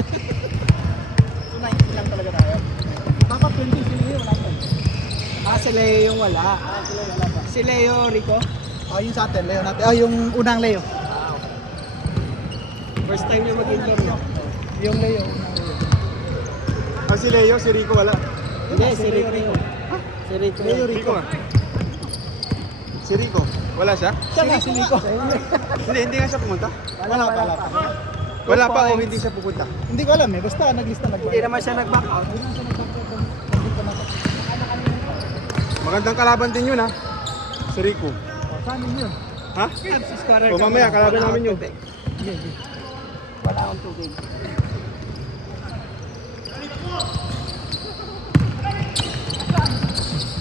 So 90 lang talaga tayo. Dapat 20 si Leo, wala pa. Si Leo yung wala. Si Leo wala pa. Si Leo, Rico. Yung sa atin, Leo natin. Yung unang Leo. First time niya mag-interview. Yung Leo, unang Leo. Si Leo, si Rico wala. Hindi, si Rico. Si Rico. Leo, Rico ah. Si Rico, wala siya? Siya nga, si Rico. Hindi nga siya pumunta. Wala pa. Wala pa o hindi siya pupunta. Hindi ko alam basta naglista Hindi naman siya nag-back out. Magandang kalaban din yun ha. Si Rico. Saan yun? Ha? Scorer. O mamaya, kalaban namin yun. Wala akong tubig.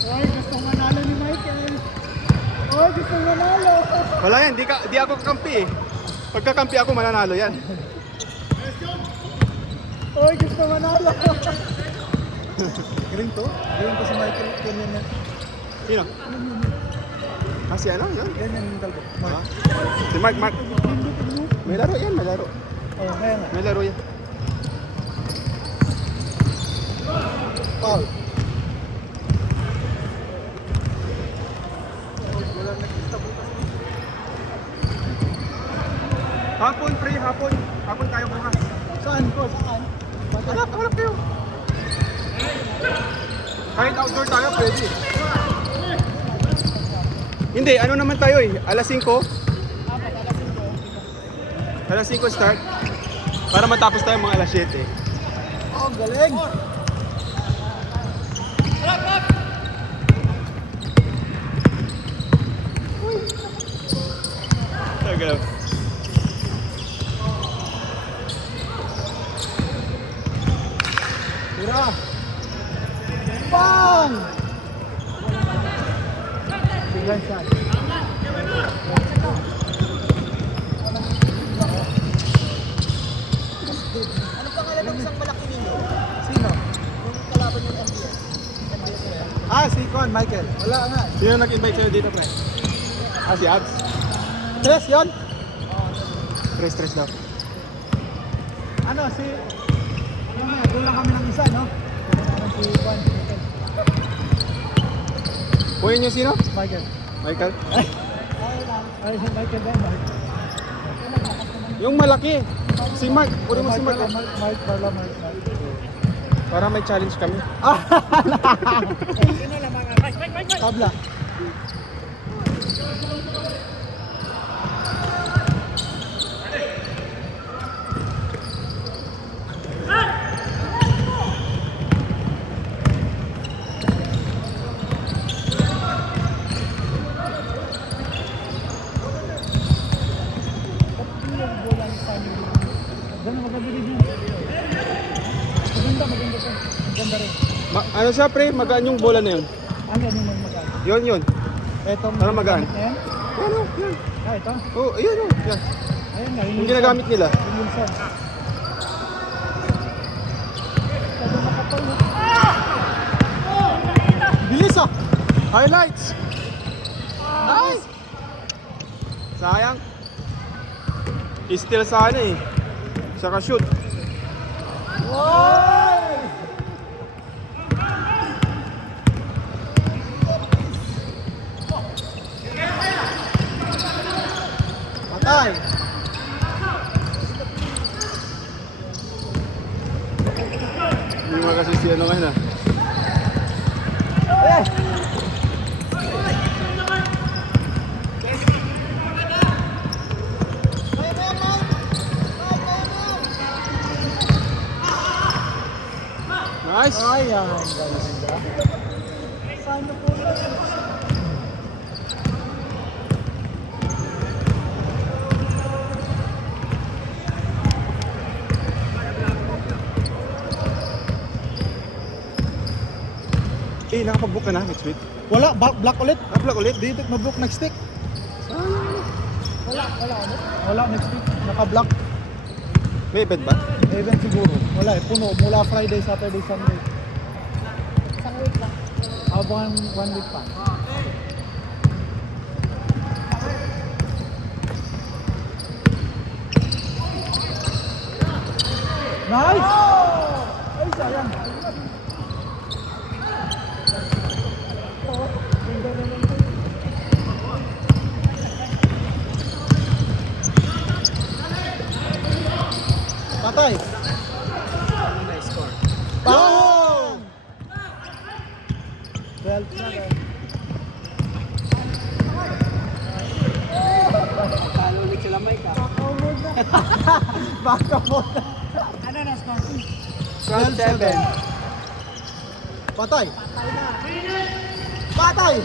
Oy, gusto manalo ni Michael. Oy, gusto manalo. Wala yan, di ako kakampi eh. Pagkakampi ako, mananalo yan. Oy, gusto manalo. Galing to? Galing to si Michael. Ganyan yan. Sino? Si ano? Yan? Ganyan yung talbo. Ha? Si Mark. May laro yan, may laro. Oh, kaya nga. May laro yan. Foul. Hapon, pre, hapon. Hapon tayo bukas. Saan ko? Saan? Hanap kayo. Kahit outdoor tayo, pwede. Hindi, ano naman tayo eh. Alas 5. Alas 5 start. Para matapos tayo mga alas 7. Oh, galing. Tagal. Tira. Bang! Biglang shot. Ano pangalan ng isang malaki ninyo? Sino? Yung kalaban yung MBS. Si Con, Michael. Wala nga. Sino nag-invite sa'yo dito, pre? Si Abs. Tres yun? Stress daw. Ano, doon lang kami ng isa, no? Si Con, Michael. Kuya niyo sino? Michael. Michael? Ay, si Michael din, Mark. Yung malaki. Si Mark. Puri mo si Mark. Mark. Para may challenge kami. Tabla. Maganda siya. Maganda rin. Ano siya, pre? Magaan yung bola na yun. Ano yun yung maganda? Yun. Etong Parang magaan. Ayan? Ano? Yan. Ito? Oh, ayun oh. Yan. Ayun nga. Yung ginagamit nila. Yung Wilson. Sabi makapal na. Bilis ah! Highlights! Nice! Sayang. Still sana eh. Saka shoot. Wow! Patay! Hindi mo kasi si ano ngayon ah. Eh! Nice! Ayan, ganda. Sana po lang. Nakapag-book ka na next week? Wala, black ulit. Upload ulit? Dito mag-book next week. Wala next week. Naka-block. May event ba? Event siguro. Wala puno. Mula Friday, Saturday, Sunday. Isang week lang. Abang 1 week pa. Nice! Ay, sayang. Patay! Bang! 12 na guys. Talo ulit sila Mike ah. Baka mo. Ano na score? 12-7. Patay! Patay!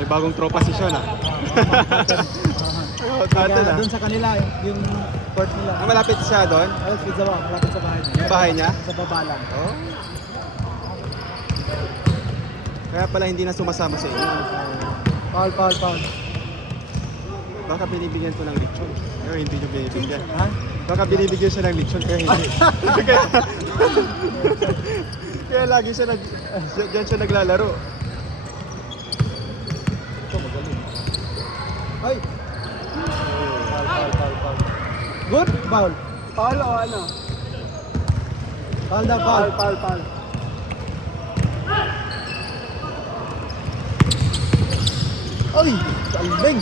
May bagong tropa si Sean ah. Tato na. Doon sa kanila, yung court nila. Ah, malapit siya doon? Ayos, pizza ba? Malapit sa bahay niya. Yung bahay niya? Sa baba lang. Oh. Kaya pala hindi na sumasama sa inyo. Foul. Baka binibigyan ko ng lechon. Pero hindi nyo binibigyan. Ha? Baka binibigyan siya ng lechon kaya hindi. kaya, kaya lagi siya diyan siya naglalaro. Ito, magaling. Ay! Foul. Good? Foul. Paul o ano? Foul daw, foul. Paul. Ay! Kalbing!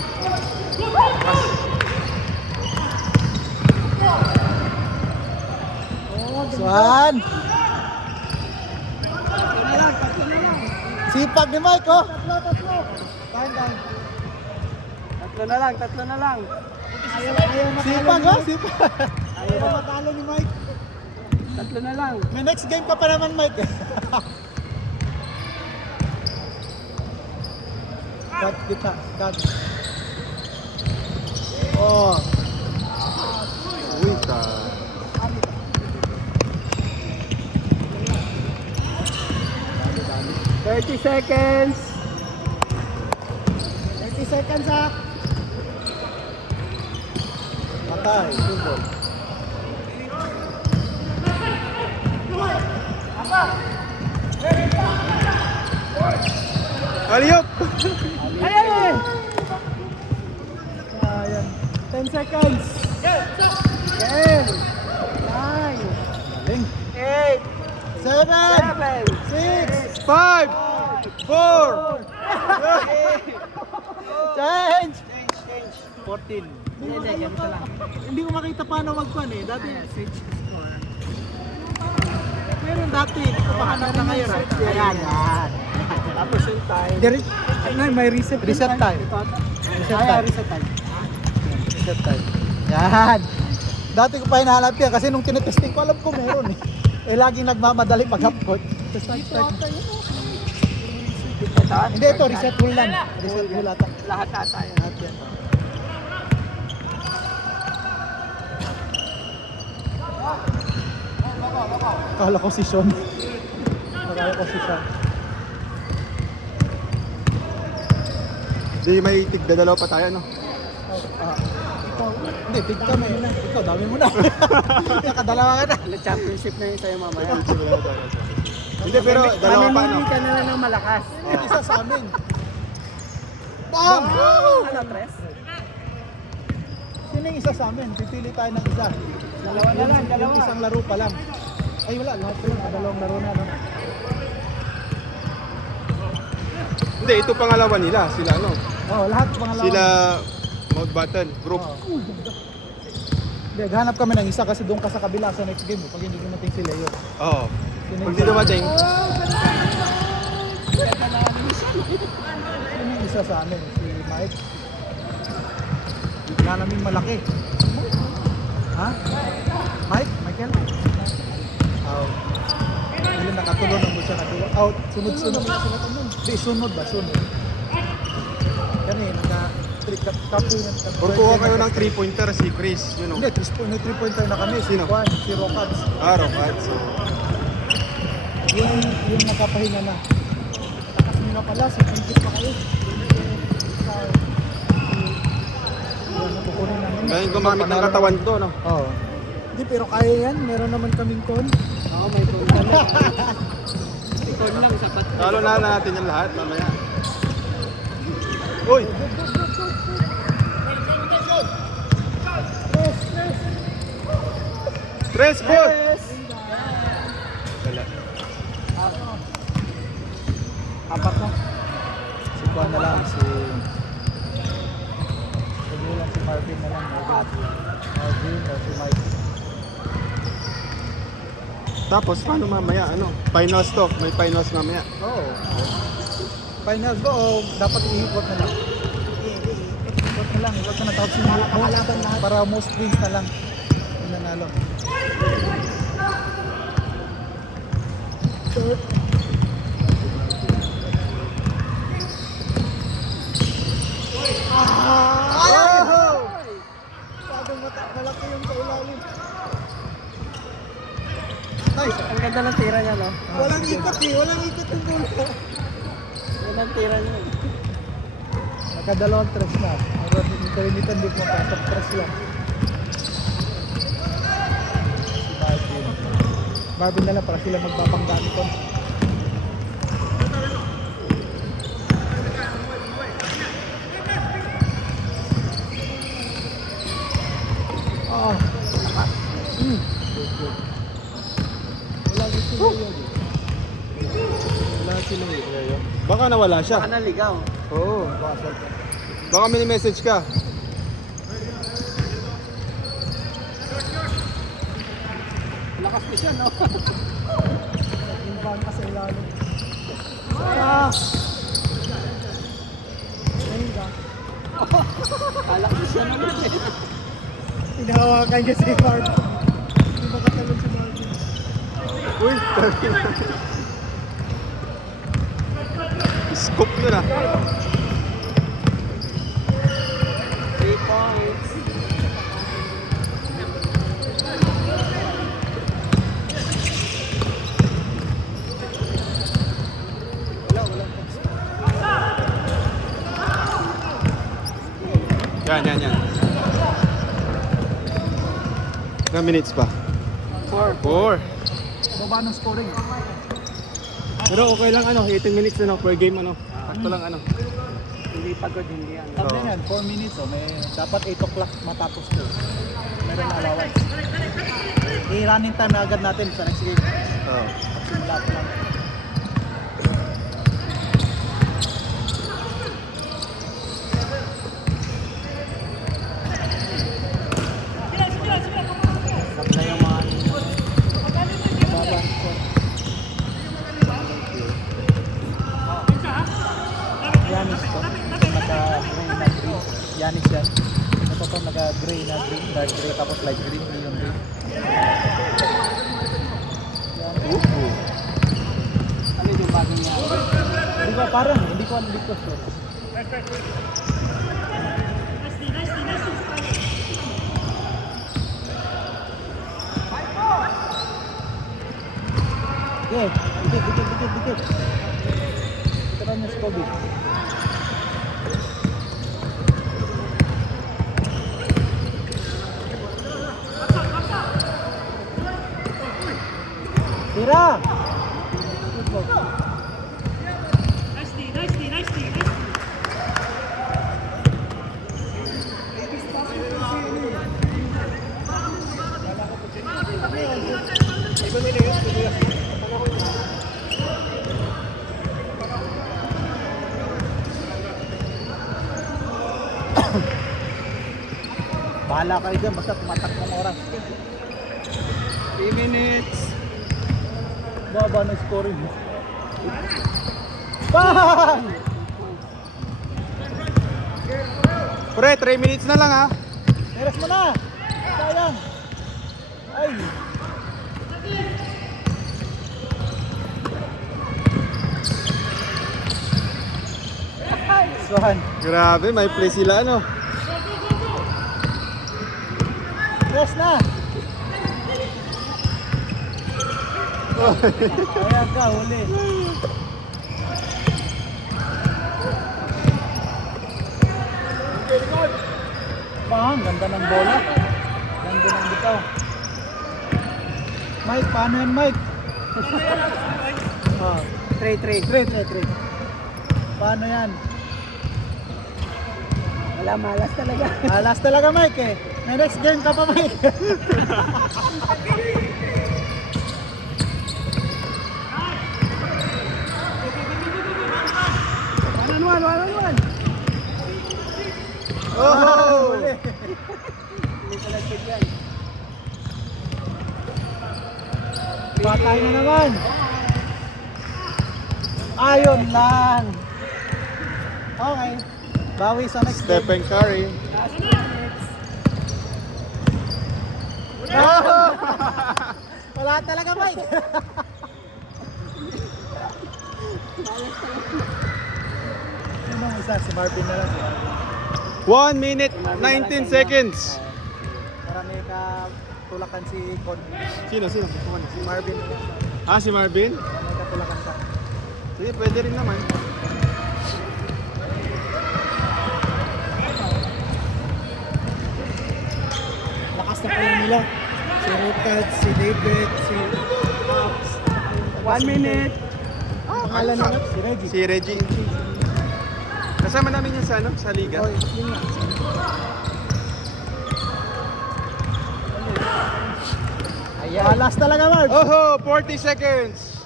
Swan! Sipag ni Mike, oh! Kain. Tatlo na lang. Sipag, oh! Sipag! Ayaw matalo ni Mike. Tatlo na lang. May next game ka pa naman, Mike. Cut kita, cut. Oh, Uy, ka. 30 seconds. 30 seconds ha. Patay, football. Aliyop! Ay! Ayan. 10 seconds. 10, 9, galing. 8, 7, 7, 6, 5, 4, change. 14. Hindi, ganito lang. Hindi ko makita paano magpan eh. Dati, meron dati. Paano na ngayon? Ayan. Tapos yung time. Ano, may reset time. Reset time. Reset time. Yan. Dati ko pa hinahanap yan kasi nung tinetesting ko, alam ko meron eh. Eh, laging nagmamadali pag half court. Start. Hindi, ito, reset rule lang. Reset rule ata. Lahat ata yan. Lahat yan. Akala ko si Sean. Akala ko si Sean. Di may tigdadalaw pa tayo, no? Hindi, tig kami. Ikaw, dami mo na. Nakadalawa ka na. Championship na yun sa'yo mamaya. Hindi, pero dalawa pa, no? Mamimili ka na lang ng malakas. Isa sa amin. Bam! Ano, tres? Sino yung isa sa amin? Pipili tayo ng isa. Dalawa na lang, dalawa. Yung isang laro pa lang. Ay wala, lahat pa lang. Dalawang laro na, no? Hindi, ito pangalawa nila. Sila, ano? Oh, lahat pangalawa. Sila Mountbatten Group. Oh. Hindi, hanap kami ng isa kasi doon ka sa kabila sa next game. Pag hindi dumating si Leo. Oo. Sino Pag yung di dumating, Sino yung isa sa amin? Si Mike? Wala naming malaki. Ha? Mike? Michael? Out. Hindi nakatulong mo siya nagawa. Out. Sunod-sunod. Hindi, sunod ba? Sunod. Yan eh, Or kuha kayo ng 3-pointer si Chris, you know. Hindi, 3-pointer na kami. Si Sino? Juan, si Rocads. Rokat. So, Yung nakapahinga na. Takas nyo na pala, sa tingkit pa kayo. Kukunin namin. galing gumamit ng katawan to, no? Oo. Hindi, pero kaya yan. Meron naman kaming con. Oo, may kon ka lang. May kon lang, sapat. Lalo na natin yung lahat, mamaya. Uy! Tres, ball! Wala. Apat na. Si Juan na lang, si... Hindi lang si Marvin na lang. Marvin o si Mike. Tapos, paano mamaya? Ano? Finals to. May finals mamaya. Oo. Finals ba o dapat iikot na lang? Ikot na lang. Ikot na tapos yung makalaban lahat. Para most wins na lang. Yung nanalo. Malaki yung sa ilalim. Nice. Ang ganda ng tira niya, no? Walang ikot eh. Walang ikot yung dulo. Yan ang tira niya. Nakadalawang tres na. Pero yung kalimitan di ko mapasok. Tres lang. Si Marvin. Marvin na lang para sila magpapanggamit ko. Oh. Wala gusto mo yun. Wala sila yun. Baka nawala siya. Baka naligaw. Oo. Basal. Baka mini-message ka. Lakas ko siya, no? Imbahan ka sa ilalim. Ayun ka. Kala ko siya naman eh. Hinahawakan niya si Marvin. Hindi ba katalon si Marvin? Uy! Scoop yun ah. 3 points. Yan. Ilang minutes pa? 4. 4. Baba ng scoring. Pero okay lang 18 minutes per game Sakto lang Hindi pagod, hindi yan. Sabi na yan, 4 minutes may dapat 8 o'clock matapos to. Meron na allowance. I-running time na agad natin sa next game. Oo. Simula pa lang. Sabi na yung mga babang score. Yanis to. Naka-gray na green. Yanis yan. Ito to naka-gray na green. Dark gray tapos light green. Yung green. Ano yung bagong niya? Hindi ko parang. Hindi ko sure. Yeah, dikit. Ito na niya si Kobe. Tira! Good ball. Bahala kayo dyan, basta tumatak ng oras. 3 minutes. Baba na scoring. Bang! Pre, 3 minutes na lang ha. Meres mo na! Sayang! Ay! Swan! Grabe, may play sila ano. Meres na! Ayan ka, huli. Bang, ganda ng bola. Ganda ng bitaw. Mike, paano yan, Mike? Oh, 3-3. Paano yan? Wala, malas talaga. Last talaga, Mike eh. May next game ka pa, Mike. One. Oh! Huli. Hindi ko nag-check yan. Patay na naman. Ayun lang. Okay. Bawi sa next game. Stephen Curry. Last minutes. Oh! Wala talaga, Mike. Sino ang isa? Si Marvin na lang. 1 minute, 19 seconds. Marami ka tulakan si Con. Sino? Si Marvin na lang. Ah, si Marvin? Marami ka tulakan ka. Sige, pwede rin naman. Lakas na pala nila. Si Rukat, si David, si Pops. 1 minute. Pangalan na lang, si Reggie. Si Reggie. Kasama namin yan sa, ano, sa liga. Oy, yun nga. Ayan. Malas talaga, Marv. Oh, 40 seconds.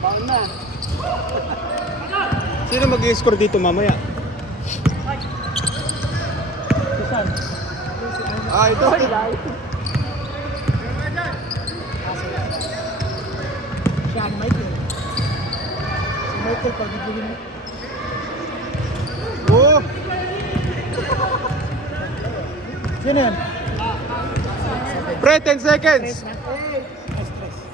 Bang na. Sino mag-i-score dito mamaya? Susan. Ah, ito. Oy, guys. Siya ang Michael. Si Michael, pag-ibigin mo. Oh! Sino yan? Pre, 10 seconds.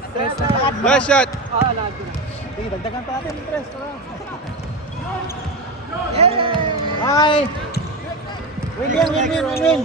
Stress na. Last shot. Ah, lahat ko na. Sige, dagdagan pa natin yung stress. Hi! Win.